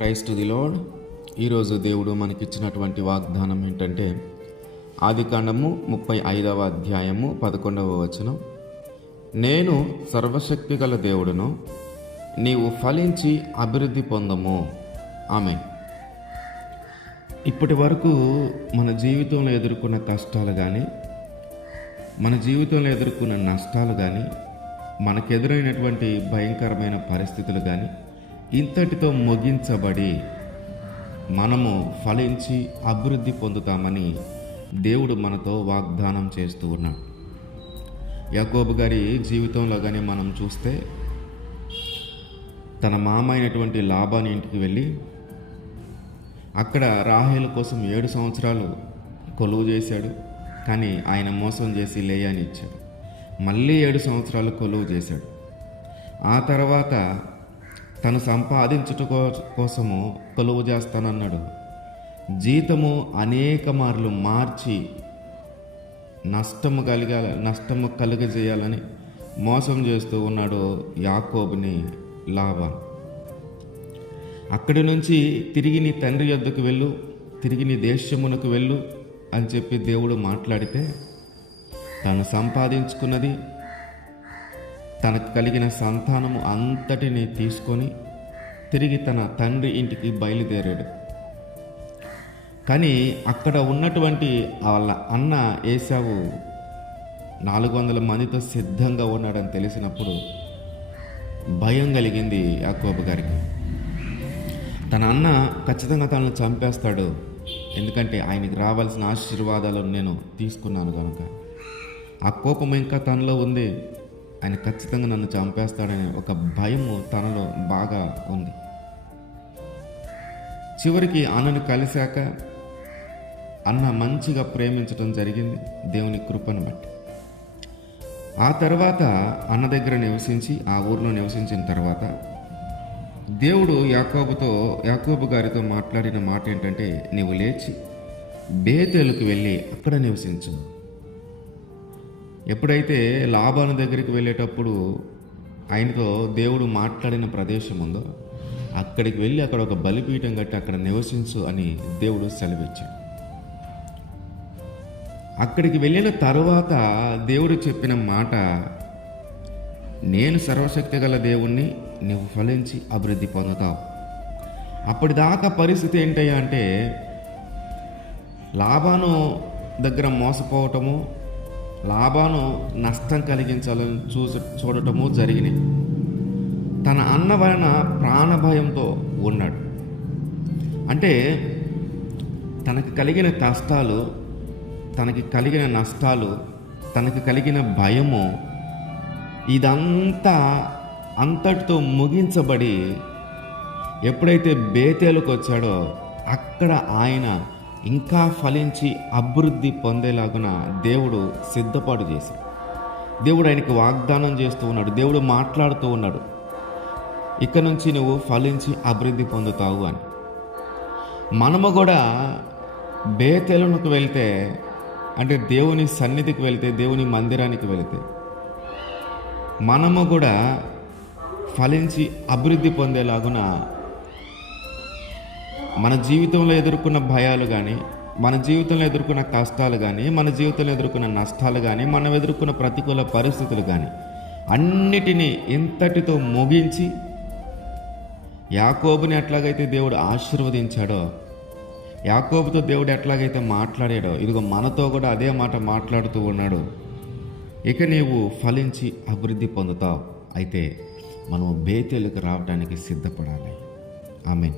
Christ the load ఈరోజు దేవుడు మనకిచ్చినటువంటి వాగ్దానం ఏంటంటే ఆది కాండము ముప్పై ఐదవ అధ్యాయము పదకొండవ వచనం. నేను సర్వశక్తి గల దేవుడును నీవు ఫలించి అభివృద్ధి పొందము. ఆమె ఇప్పటి వరకు మన జీవితంలో ఎదుర్కొన్న కష్టాలు కానీ మన జీవితంలో ఎదుర్కొన్న నష్టాలు కానీ మనకెదురైనటువంటి భయంకరమైన పరిస్థితులు కానీ ఇంతటితో ముగించబడి మనము ఫలించి అభివృద్ధి పొందుతామని దేవుడు మనతో వాగ్దానం చేస్తూ ఉన్నాడు. యాకోబు గారి జీవితంలో కానీ మనం చూస్తే తన మామ అయినటువంటి లాభాని ఇంటికి వెళ్ళి అక్కడ రాహేల కోసం ఏడు సంవత్సరాలు కొలువు చేశాడు. కానీ ఆయన మోసం చేసి లేయాని ఇచ్చాడు మళ్ళీ ఏడు సంవత్సరాలు కొలువు చేశాడు. ఆ తర్వాత తను సంపాదించుట కో- కోసము కొలువు చేస్తానన్నాడు. జీతము అనేక మార్లు మార్చి నష్టము కలిగాల నష్టము కలుగజేయాలని మోసం చేస్తూ ఉన్నాడు యాకోబుని లాభం అక్కడి నుంచి తిరిగి నీ తండ్రి యొద్దకు వెళ్ళు తిరిగి నీ దేశమునకు వెళ్ళు అని చెప్పి దేవుడు మాట్లాడితే తను సంపాదించుకున్నది తనకు కలిగిన సంతానము అంతటిని తీసుకొని తిరిగి తన తండ్రి ఇంటికి బయలుదేరాడు. కానీ అక్కడ ఉన్నటువంటి వాళ్ళ అన్న ఏసావు నాలుగు వందల మందితో సిద్ధంగా ఉన్నాడని తెలిసినప్పుడు భయం కలిగింది యాకోబు గారికి. తన అన్న ఖచ్చితంగా తనను చంపేస్తాడు. ఎందుకంటే ఆయనకి రావాల్సిన ఆశీర్వాదాలను నేను తీసుకున్నాను కనుక. ఆ కోపం ఇంకా తనలో ఉంది. ఆయన ఖచ్చితంగా నన్ను చంపేస్తాడనే ఒక భయము తనలో బాగా ఉంది. చివరికి అన్నను కలిశాక అన్న మంచిగా ప్రేమించడం జరిగింది దేవుని కృపను బట్టి. ఆ తర్వాత అన్న దగ్గర నివసించి ఆ ఊర్లో నివసించిన తర్వాత దేవుడు యాకోబుతో యాకోబు గారితో మాట్లాడిన మాట ఏంటంటే నీవు లేచి బేతేలుకు వెళ్ళి అక్కడ నివసించు. ఎప్పుడైతే లాభాను దగ్గరికి వెళ్ళేటప్పుడు ఆయనతో దేవుడు మాట్లాడిన ప్రదేశం ఉందో అక్కడికి వెళ్ళి అక్కడ ఒక బలిపీఠం కట్టి అక్కడ నివసించు అని దేవుడు సెలవిచ్చాడు. అక్కడికి వెళ్ళిన తరువాత దేవుడు చెప్పిన మాట నేను సర్వశక్తి గల దేవుణ్ణి నువ్వు ఫలించి అభివృద్ధి పొందుతావు. అప్పటిదాకా పరిస్థితి ఏంటయ్యా అంటే లాభాను దగ్గర మోసపోవటము లాభాను నష్టం కలిగించాలని చూస చూడటము జరిగినాయి తన అన్న వలన ప్రాణభయంతో ఉన్నాడు. అంటే తనకు కలిగిన కష్టాలు తనకి కలిగిన నష్టాలు తనకు కలిగిన భయము ఇదంతా అంతటితో ముగించబడి ఎప్పుడైతే బేతేలకు వచ్చాడో అక్కడ ఆయన ఇంకా ఫలించి అభివృద్ధి పొందేలాగున దేవుడు సిద్ధపాటు చేశాడు. దేవుడు ఆయనకి వాగ్దానం చేస్తూ ఉన్నాడు. దేవుడు మాట్లాడుతూ ఉన్నాడు. ఇక నుంచి నువ్వు ఫలించి అభివృద్ధి పొందుతావు అని. మనము కూడా బేతెలునకు వెళ్తే అంటే దేవుని సన్నిధికి వెళ్తే దేవుని మందిరానికి వెళితే మనము కూడా ఫలించి అభివృద్ధి పొందేలాగున మన జీవితంలో ఎదుర్కొన్న భయాలు కానీ మన జీవితంలో ఎదుర్కొన్న కష్టాలు కానీ మన జీవితంలో ఎదుర్కొన్న నష్టాలు కానీ మనం ఎదుర్కొన్న ప్రతికూల పరిస్థితులు కానీ అన్నిటినీ ఇంతటితో ముగించి యాకోబుని ఎట్లాగైతే దేవుడు ఆశీర్వదించాడో యాకోబుతో దేవుడు ఎట్లాగైతే మాట్లాడాడో ఇదిగో మనతో కూడా అదే మాట మాట్లాడుతూ ఉన్నాడు. ఇక నీవు ఫలించి అభివృద్ధి పొందుతావు. అయితే మనం బేతెలకు రావడానికి సిద్ధపడాలి. ఆమె